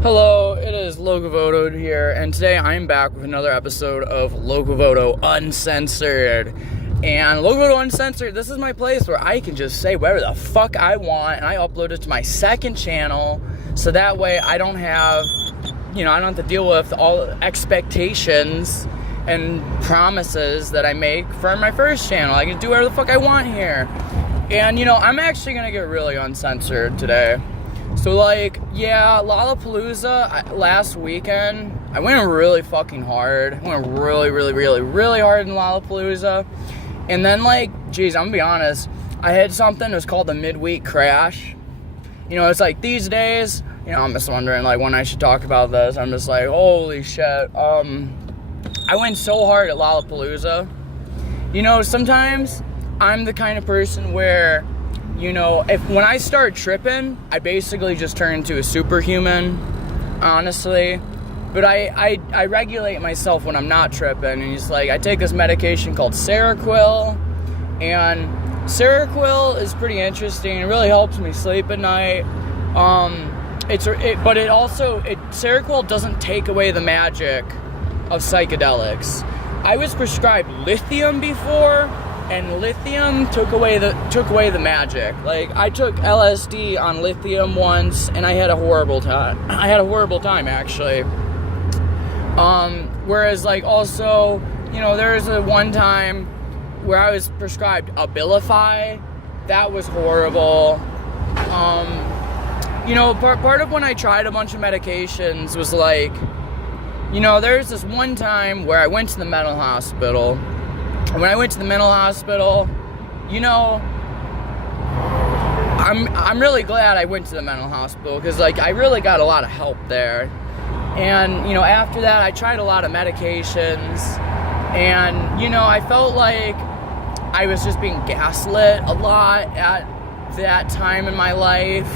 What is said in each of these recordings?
Hello, it is Lokovodo here, and today I am back with another episode of Lokovodo Uncensored. And Lokovodo Uncensored, this is my place where I can just say whatever the fuck I want, and I upload it to my second channel, so that way I don't have to deal with all expectations and promises that I make for my first channel. I can do whatever the fuck I want here. And, I'm actually gonna get really uncensored today. So, Lollapalooza last weekend, I went really fucking hard. I went really, really, really, really hard in Lollapalooza. And then, I'm gonna be honest, I had something that was called the midweek crash. It's like these days, I'm just wondering, when I should talk about this. I'm just like, holy shit. I went so hard at Lollapalooza. Sometimes I'm the kind of person where, when I start tripping, I basically just turn into a superhuman, honestly. But I regulate myself when I'm not tripping. And I take this medication called Seroquel. And Seroquel is pretty interesting. It really helps me sleep at night. Seroquel doesn't take away the magic of psychedelics. I was prescribed lithium before, and lithium took away the magic. I took LSD on lithium once, and I had a horrible time. Actually. Whereas, also, there was a one time where I was prescribed Abilify. That was horrible. Part of when I tried a bunch of medications was there's this one time where I went to the mental hospital. And when I went to the mental hospital, I'm really glad I went to the mental hospital because, I really got a lot of help there. And, after that, I tried a lot of medications. And, I felt like I was just being gaslit a lot at that time in my life.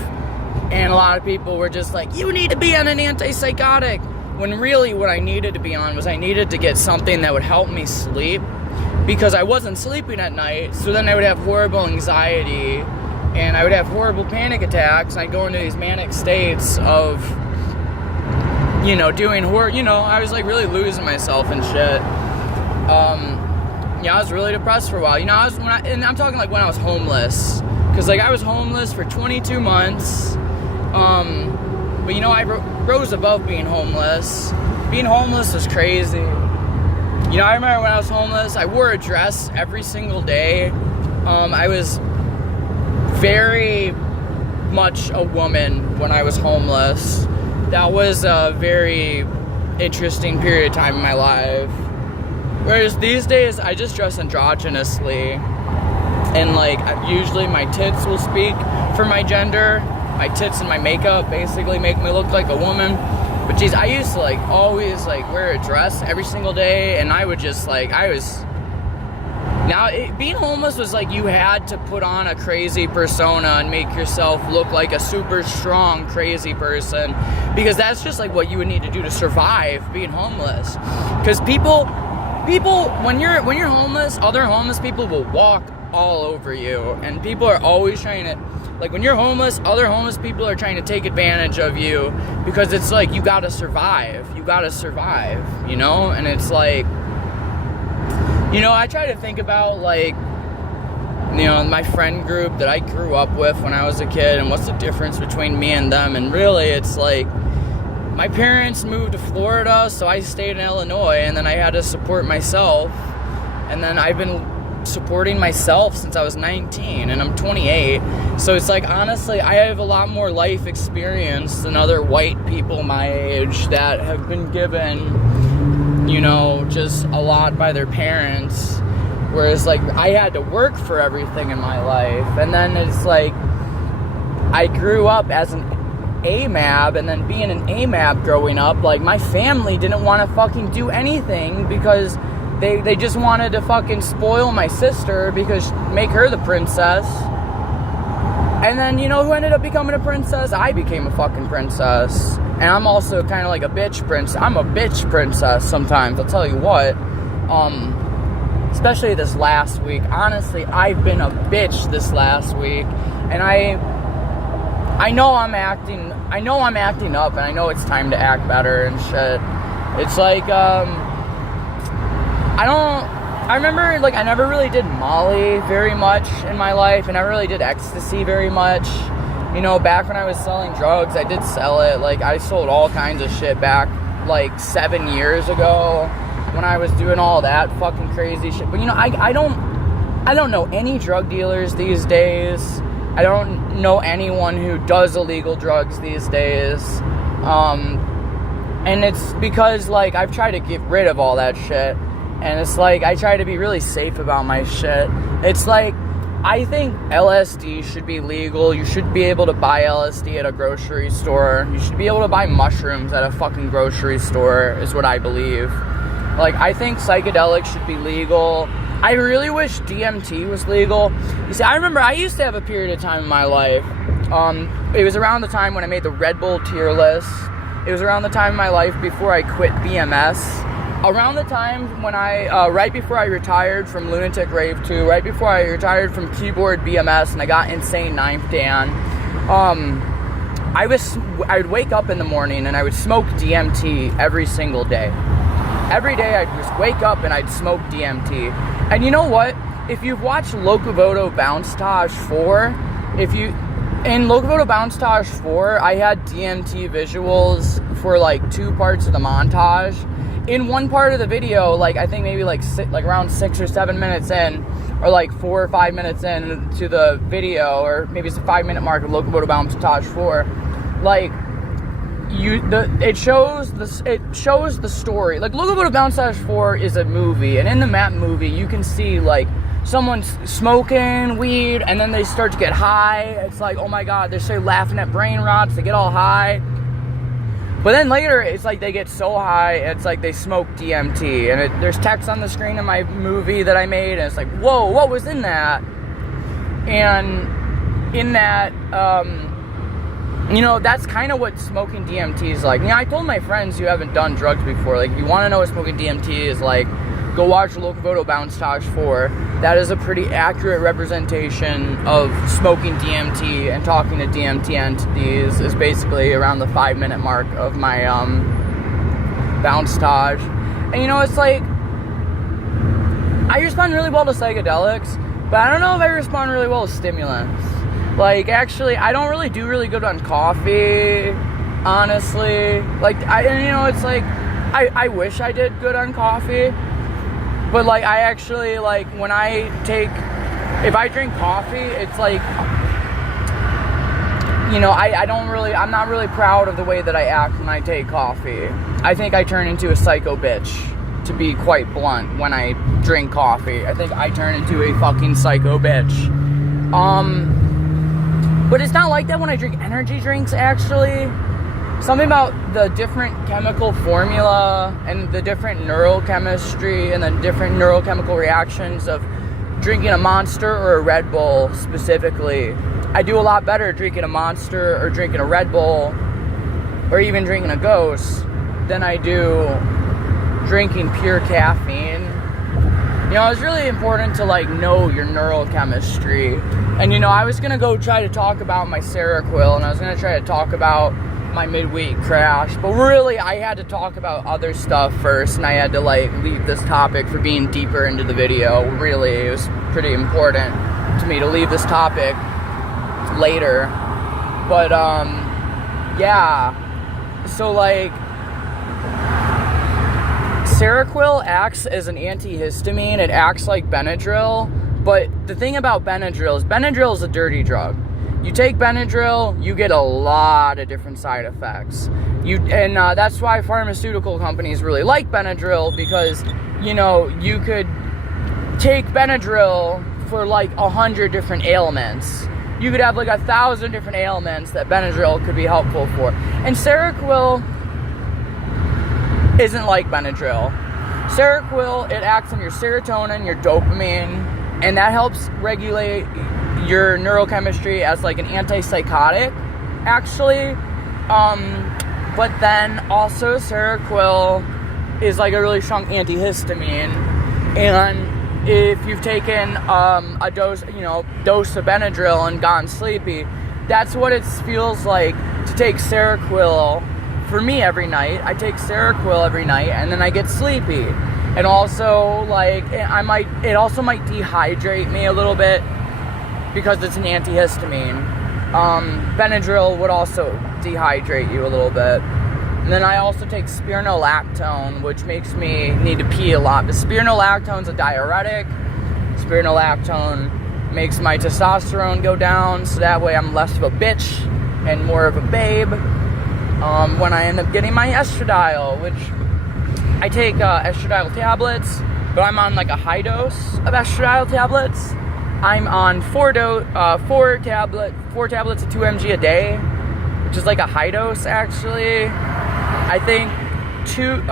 And a lot of people were just like, you need to be on an antipsychotic. When really what I needed to be on was I needed to get something that would help me sleep. Because I wasn't sleeping at night, so then I would have horrible anxiety, and I would have horrible panic attacks, and I'd go into these manic states of, doing I was, really losing myself and shit. I was really depressed for a while. And I'm talking, when I was homeless, because, I was homeless for 22 months, but, I rose above being homeless. Being homeless was crazy. I remember when I was homeless, I wore a dress every single day. I was very much a woman when I was homeless. That was a very interesting period of time in my life. Whereas these days, I just dress androgynously. And, usually my tits will speak for my gender. My tits and my makeup basically make me look like a woman. But geez, I used to always wear a dress every single day, and I would just being homeless was you had to put on a crazy persona and make yourself look like a super strong crazy person, because that's just what you would need to do to survive being homeless. Because people when you're homeless, other homeless people will walk all over you, and people are always trying to when you're homeless, other homeless people are trying to take advantage of you, because it's you gotta survive, and it's I try to think about my friend group that I grew up with when I was a kid, and what's the difference between me and them. And really it's my parents moved to Florida, so I stayed in Illinois, and then I had to support myself, and then I've been supporting myself since I was 19, and I'm 28, so it's honestly, I have a lot more life experience than other white people my age that have been given, just a lot by their parents, whereas I had to work for everything in my life. And then it's I grew up as an AMAB, and then being an AMAB growing up, my family didn't want to fucking do anything, because They just wanted to fucking spoil my sister, because make her the princess. And then, who ended up becoming a princess? I became a fucking princess. And I'm also kind of a bitch princess. I'm a bitch princess sometimes, I'll tell you what. Especially this last week. Honestly, I've been a bitch this last week. And I know I'm acting I know I'm acting up, and I know it's time to act better and shit. It's like, I remember, like, I never really did Molly very much in my life. I never really did ecstasy very much. You know, back when I was selling drugs, I did sell it. Like, I sold all kinds of shit back, like, 7 years ago when I was doing all that fucking crazy shit. But, you know, I don't know any drug dealers these days. I don't know anyone who does illegal drugs these days. And it's because, like, I've tried to get rid of all that shit. And it's like, I try to be really safe about my shit. It's like, I think LSD should be legal. You should be able to buy LSD at a grocery store. You should be able to buy mushrooms at a fucking grocery store, is what I believe. Like, I think psychedelics should be legal. I really wish DMT was legal. You see, I remember I used to have a period of time in my life. It was around the time when I made the Red Bull tier list. It was around the time in my life before I quit BMS. Around the time when right before I retired from Lunatic Rave 2, right before I retired from Keyboard BMS and I got Insane Ninth Dan, I would wake up in the morning and I would smoke DMT every single day. Every day I'd just wake up and I'd smoke DMT. And you know what? If you've watched Lokovodo Bounce Taj 4, in Lokovodo Bounce Taj 4, I had DMT visuals for like 2 parts of the montage. In one part of the video, like, I think maybe like around 6 or 7 minutes in, or like 4 or 5 minutes in to the video, or maybe it's the 5-minute mark of Lokovodo Bounce Taj 4, like, it shows the story. Like, Lokovodo Bounce Taj 4 is a movie, and in the map movie, you can see, like, someone's smoking weed, and then they start to get high. It's like, oh my god, they start laughing at brain rots, they get all high. But then later, it's like they get so high, it's like they smoke DMT. And there's text on the screen in my movie that I made, and it's like, whoa, what was in that? And in that, you know, that's kind of what smoking DMT is like. You know, I told my friends who haven't done drugs before, like, if you want to know what smoking DMT is like, go watch Lokovodo Bounce Taj 4. That is a pretty accurate representation of smoking DMT and talking to DMT entities. Is basically around the 5-minute mark of my Bounce Taj. And you know, it's like, I respond really well to psychedelics, but I don't know if I respond really well to stimulants. Like, actually, I don't really do really good on coffee, honestly. Like, you know, it's like, I wish I did good on coffee. But, like, I actually, like, if I drink coffee, it's like, you know, I'm not really proud of the way that I act when I take coffee. I think I turn into a psycho bitch, to be quite blunt, when I drink coffee. I think I turn into a fucking psycho bitch. But it's not like that when I drink energy drinks, actually. Something about the different chemical formula and the different neurochemistry and the different neurochemical reactions of drinking a Monster or a Red Bull specifically. I do a lot better drinking a Monster or drinking a Red Bull or even drinking a Ghost than I do drinking pure caffeine. You know, it's really important to, like, know your neurochemistry. And, you know, I was going to go try to talk about my Seroquel, and I was going to try to talk about my midweek crash, but really I had to talk about other stuff first, and I had to, like, leave this topic for being deeper into the video. Really, it was pretty important to me to leave this topic later. But yeah, so, like, Seroquel acts as an antihistamine. It acts like Benadryl, but the thing about Benadryl is a dirty drug. You take Benadryl, you get a lot of different side effects. That's why pharmaceutical companies really like Benadryl, because, you know, you could take Benadryl for like 100 different ailments. You could have like 1,000 different ailments that Benadryl could be helpful for. And Seroquel isn't like Benadryl. Seroquel, it acts on your serotonin, your dopamine, and that helps regulate your neurochemistry as like an antipsychotic, actually. But then also Seroquel is like a really strong antihistamine, and if you've taken a dose of Benadryl and gotten sleepy, that's what it feels like to take Seroquel for me every night. I take Seroquel every night, and then I get sleepy. And also, like, it also might dehydrate me a little bit because it's an antihistamine. Benadryl would also dehydrate you a little bit. And then I also take spironolactone, which makes me need to pee a lot. But spironolactone's a diuretic. Spironolactone makes my testosterone go down, so that way I'm less of a bitch and more of a babe. When I end up getting my estradiol, which I take estradiol tablets, but I'm on like a high dose of estradiol tablets. I'm on 4 tablets of 2 mg a day, which is like a high dose actually. I think two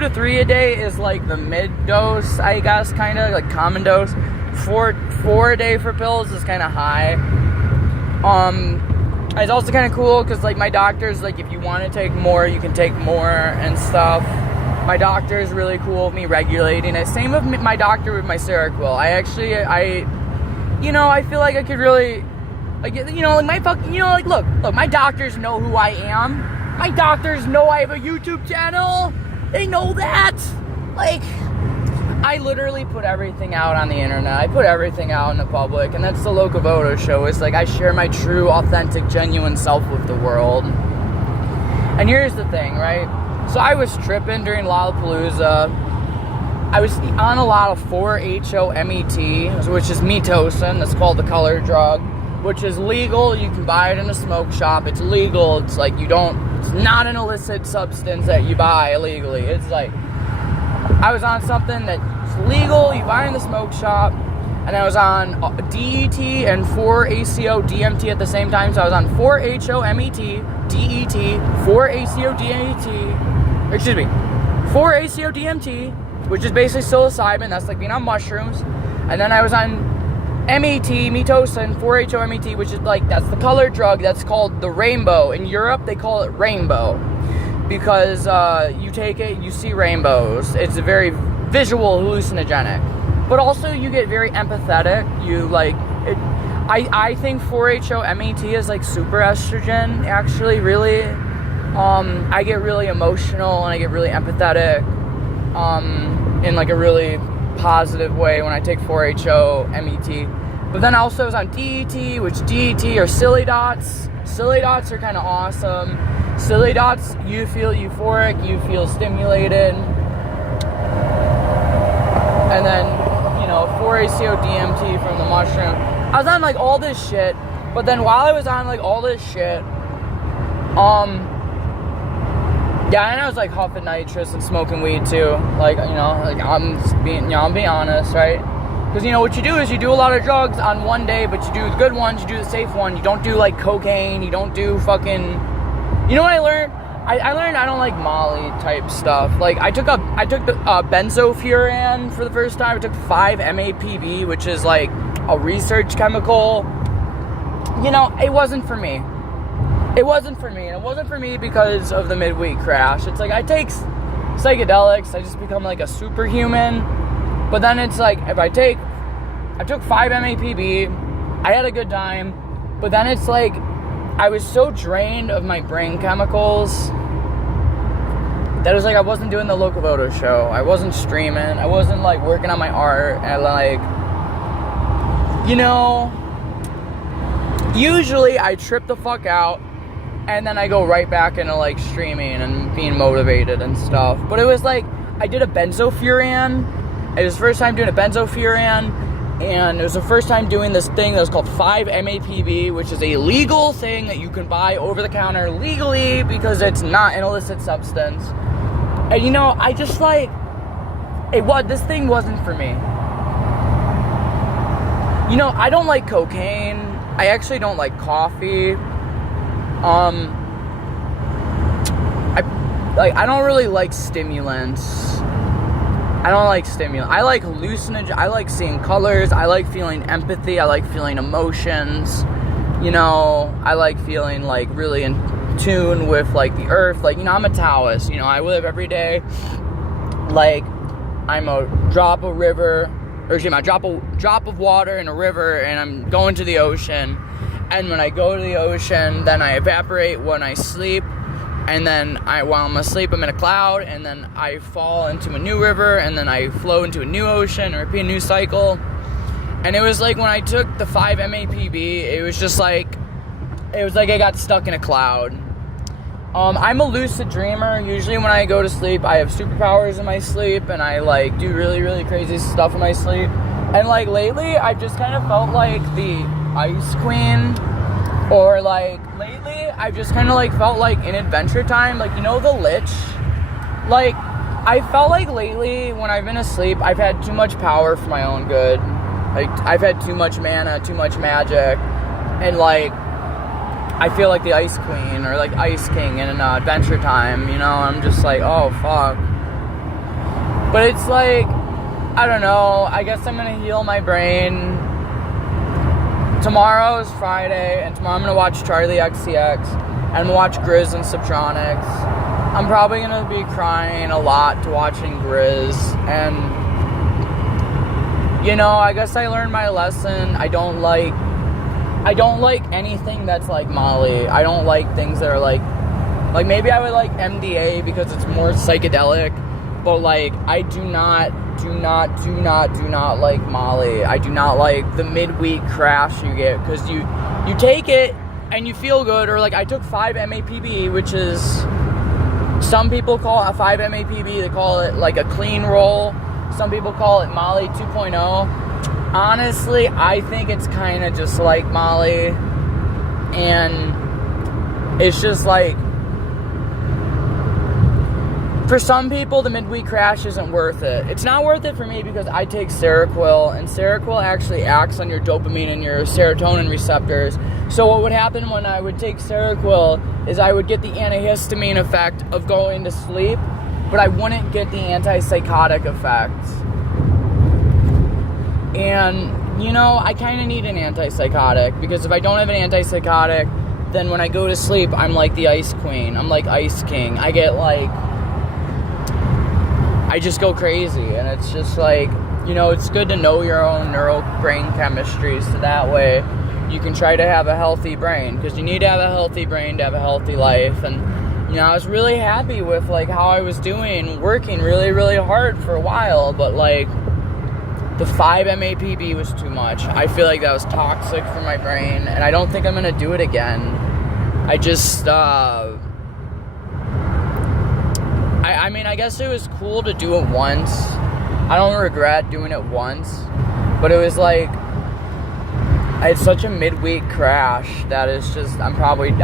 to three a day is like the mid dose, I guess, kind of like common dose. Four a day for pills is kind of high. It's also kind of cool because like my doctor's like, if you want to take more, you can take more and stuff. My doctor is really cool with me regulating it. Same with my doctor with my Seroquel. I feel like I could really, like, look, my doctors know who I am. My doctors know I have a YouTube channel. They know that. Like, I literally put everything out on the internet. I put everything out in the public, and that's the Lokovodo show. It's like I share my true, authentic, genuine self with the world. And here's the thing, right? So I was tripping during Lollapalooza. I was on a lot of 4-HOMET, which is Pitocin. That's called the color drug, which is legal. You can buy it in a smoke shop. It's legal. It's like it's not an illicit substance that you buy illegally. It's like, I was on something that's legal, you buy it in the smoke shop, and I was on DET and 4-ACO-DMT at the same time. So I was on 4-HOMET, DET, 4-ACO-DMT, which is basically psilocybin. That's like being on mushrooms. And then I was on MET, Pitocin, 4-HOMET, which is like, that's the color drug. That's called the rainbow. In Europe, they call it rainbow because you take it, you see rainbows. It's a very visual hallucinogenic. But also, you get very empathetic. You like it. I think 4-HOMET is like super estrogen, actually, really. I get really emotional and I get really empathetic in like a really positive way when I take 4-HOMET. But then also I was on DET, which DET are silly dots. Silly dots are kind of awesome. Silly dots, you feel euphoric, you feel stimulated. And then, 4-ACO-DMT from the mushroom. I was on like all this shit, but then while I was on like all this shit, yeah, and I was like huffing nitrous and smoking weed too. Like, I'm being honest, right? Because what you do is you do a lot of drugs on one day, but you do the good ones, you do the safe one. You don't do like cocaine, you don't do fucking. You know what I learned? I learned I don't like Molly type stuff. Like I took the benzofuran for the first time. I took 5-MAPB, which is like a research chemical. It wasn't for me. It wasn't for me, and it wasn't for me because of the midweek crash. It's like I take psychedelics, I just become like a superhuman. But then it's like I took 5-MAPB, I had a good time, but then it's like I was so drained of my brain chemicals that it was like I wasn't doing the Lokovodo show. I wasn't streaming. I wasn't like working on my art. And like, usually I trip the fuck out and then I go right back into like streaming and being motivated and stuff. But it was like I did a benzofuran. It was the first time doing a benzofuran. And it was the first time doing this thing that was called 5-MAPB, which is a legal thing that you can buy over the counter legally because it's not an illicit substance. And I just like, this thing wasn't for me. I don't like cocaine. I actually don't like coffee. I don't really like stimulants. I don't like stimulants. I like hallucinogens. I like seeing colors. I like feeling empathy. I like feeling emotions. I like feeling like really in tune with like the earth. Like, I'm a Taoist. I live every day like I'm a drop of water in a river and I'm going to the ocean. And when I go to the ocean, then I evaporate when I sleep. And then while I'm asleep, I'm in a cloud. And then I fall into a new river. And then I flow into a new ocean and repeat a new cycle. And it was like when I took the 5 MAPB, it was like I got stuck in a cloud. I'm a lucid dreamer. Usually when I go to sleep, I have superpowers in my sleep. And I, like, do really, really crazy stuff in my sleep. And, like, lately, I've just kind of felt like the Ice Queen. Or, like, lately, I've just kind of, like, felt like in Adventure Time, like, you know, the Lich? Like, I felt like lately, when I've been asleep, I've had too much power for my own good. Like, I've had too much mana, too much magic. And, like, I feel like the Ice Queen or, like, Ice King in Adventure Time, you know? I'm just like, oh, fuck. But it's like, I don't know. I guess I'm gonna heal my brain. Tomorrow is Friday, and tomorrow I'm going to watch Charlie XCX, and I'm going to watch Grizz and Subtronics. I'm probably going to be crying a lot to watching Grizz, and, you know, I guess I learned my lesson. I don't like anything that's like Molly. I don't like things that are like maybe I would like MDA because it's more psychedelic, but, like, I do not like Molly. I do not like the midweek crash you get, because you take it and you feel good. Or, like, I took 5 MAPB, which is, some people call it a 5 MAPB, they call it like a clean roll. Some people call it Molly 2.0. Honestly, I think it's kind of just like Molly, and it's just like, for some people, the midweek crash isn't worth it. It's not worth it for me because I take Seroquel, and Seroquel actually acts on your dopamine and your serotonin receptors. So what would happen when I would take Seroquel is I would get the antihistamine effect of going to sleep, but I wouldn't get the antipsychotic effect. And, you know, I kind of need an antipsychotic, because if I don't have an antipsychotic, then when I go to sleep, I'm like the Ice Queen. I'm like Ice King. I just go crazy, and it's just like, you know, it's good to know your own neural brain chemistry, so that way you can try to have a healthy brain, because you need to have a healthy brain to have a healthy life. And, you know, I was really happy with, like, how I was doing, working really, really hard for a while, but, like, the 5 MAPB was too much. I feel like that was toxic for my brain, and I don't think I'm going to do it again. I just, I mean, I guess it was cool to do it once. I don't regret doing it once, but it was like, I had such a midweek crash that it's just, I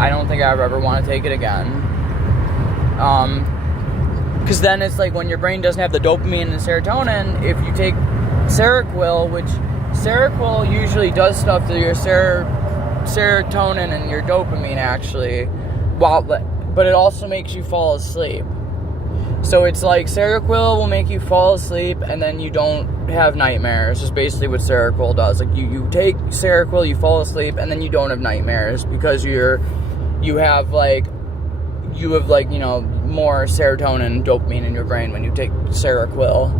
don't think I ever want to take it again. Because then it's like, when your brain doesn't have the dopamine and the serotonin, if you take Seroquel, which Seroquel usually does stuff to your serotonin and your dopamine, actually, but it also makes you fall asleep. So it's like, Seroquel will make you fall asleep, and then you don't have nightmares. Is basically what Seroquel does. Like, you take Seroquel, you fall asleep, and then you don't have nightmares, because you have you know, more serotonin and dopamine in your brain when you take Seroquel.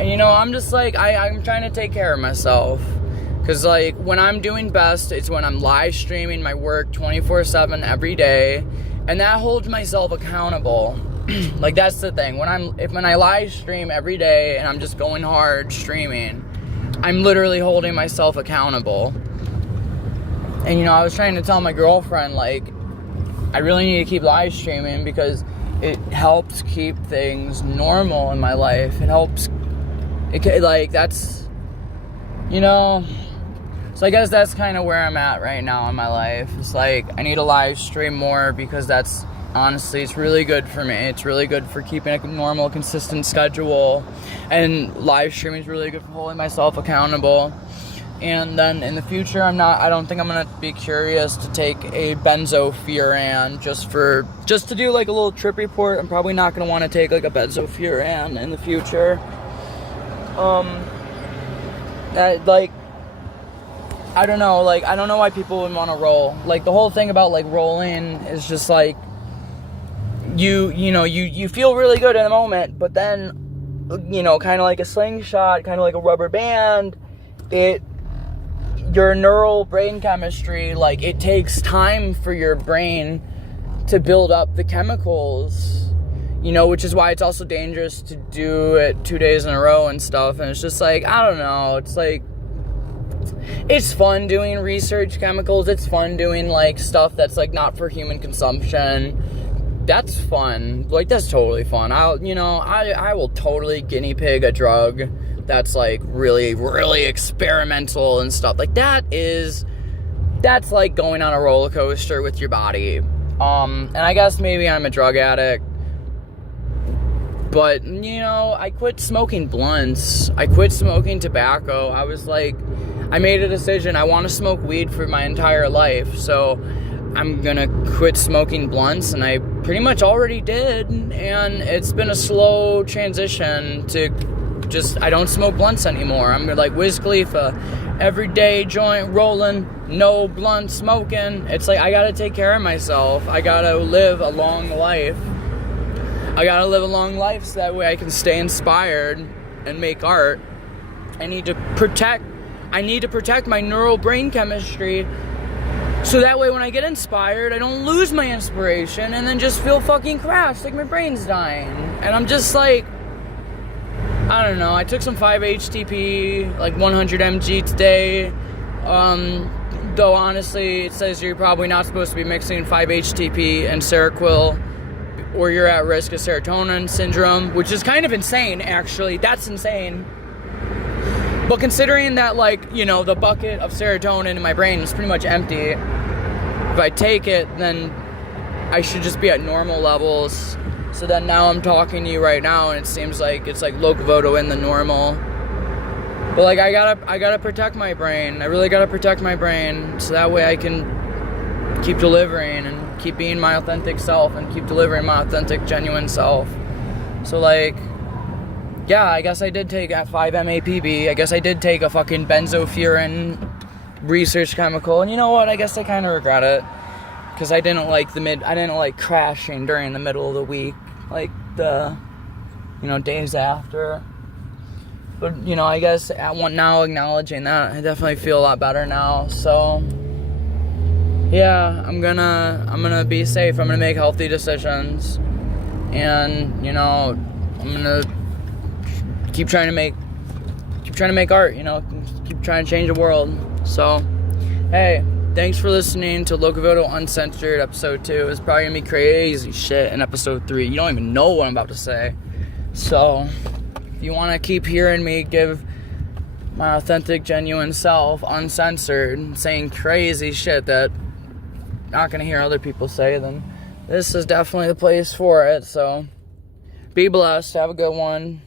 And, you know, I'm just like, I'm trying to take care of myself. Because, like, when I'm doing best, it's when I'm live streaming my work 24/7 every day. And that holds myself accountable. Like, that's the thing. When I live stream every day and I'm just going hard streaming, I'm literally holding myself accountable. And, you know, I was trying to tell my girlfriend, like, I really need to keep live streaming because it helps keep things normal in my life. That's, you know, so I guess that's kind of where I'm at right now in my life. It's like, I need to live stream more, because that's, honestly, it's really good for me. It's really good for keeping a normal, consistent schedule. And live streaming is really good for holding myself accountable. And then in the future, I don't think I'm going to be curious to take a benzofuran just to do, like, a little trip report. I'm probably not going to want to take, like, a benzofuran in the future. I don't know, like, I don't know why people would want to roll. Like, the whole thing about, like, rolling is just, like, you feel really good in the moment, but then, you know, kind of like a slingshot, kind of like a rubber band, your neural brain chemistry, like, it takes time for your brain to build up the chemicals, you know, which is why it's also dangerous to do it 2 days in a row and stuff. And it's just like, I don't know, it's like, it's fun doing research chemicals, it's fun doing, like, stuff that's, like, not for human consumption. That's fun, like, that's totally fun. I will totally guinea pig a drug that's, like, really, really experimental and stuff. Like, that's like going on a roller coaster with your body. And I guess maybe I'm a drug addict, but, you know, I quit smoking blunts. I quit smoking tobacco. I was like, I made a decision. I want to smoke weed for my entire life, so I'm gonna quit smoking blunts, and I pretty much already did, and it's been a slow transition to just, I don't smoke blunts anymore. I'm like Wiz Khalifa, everyday joint rolling, no blunt smoking. It's like, I gotta take care of myself. I gotta live a long life. I gotta live a long life so that way I can stay inspired and make art. I need to protect my neural brain chemistry, so that way when I get inspired, I don't lose my inspiration and then just feel fucking crashed, like my brain's dying. And I'm just like, I don't know, I took some 5-HTP, like 100 mg today, though honestly, it says you're probably not supposed to be mixing 5-HTP and Seroquel, or you're at risk of serotonin syndrome, which is kind of insane, actually. That's insane. But considering that, like, you know, the bucket of serotonin in my brain is pretty much empty, if I take it, then I should just be at normal levels. So then now I'm talking to you right now, and it seems like it's like Lokovodo in the normal. But, like, I gotta protect my brain. I really gotta protect my brain, so that way I can keep delivering and keep being my authentic self and keep delivering my authentic, genuine self. So, like, yeah, I guess I did take at 5-MAPB. I guess I did take a fucking benzofuran research chemical. And you know what? I guess I kind of regret it. Because I didn't like crashing during the middle of the week. Like the, you know, days after. But, you know, I guess now acknowledging that, I definitely feel a lot better now. So, yeah, I'm gonna be safe. I'm gonna make healthy decisions. And, you know, I'm gonna keep trying to make art, you know, keep trying to change the world. So, hey, thanks for listening to Lokovodo Uncensored episode 2. It's probably gonna be crazy shit in episode 3. You don't even know what I'm about to say. So, if you want to keep hearing me give my authentic, genuine self, uncensored, saying crazy shit that I'm not gonna hear other people say, then this is definitely the place for it. So, be blessed. Have a good one.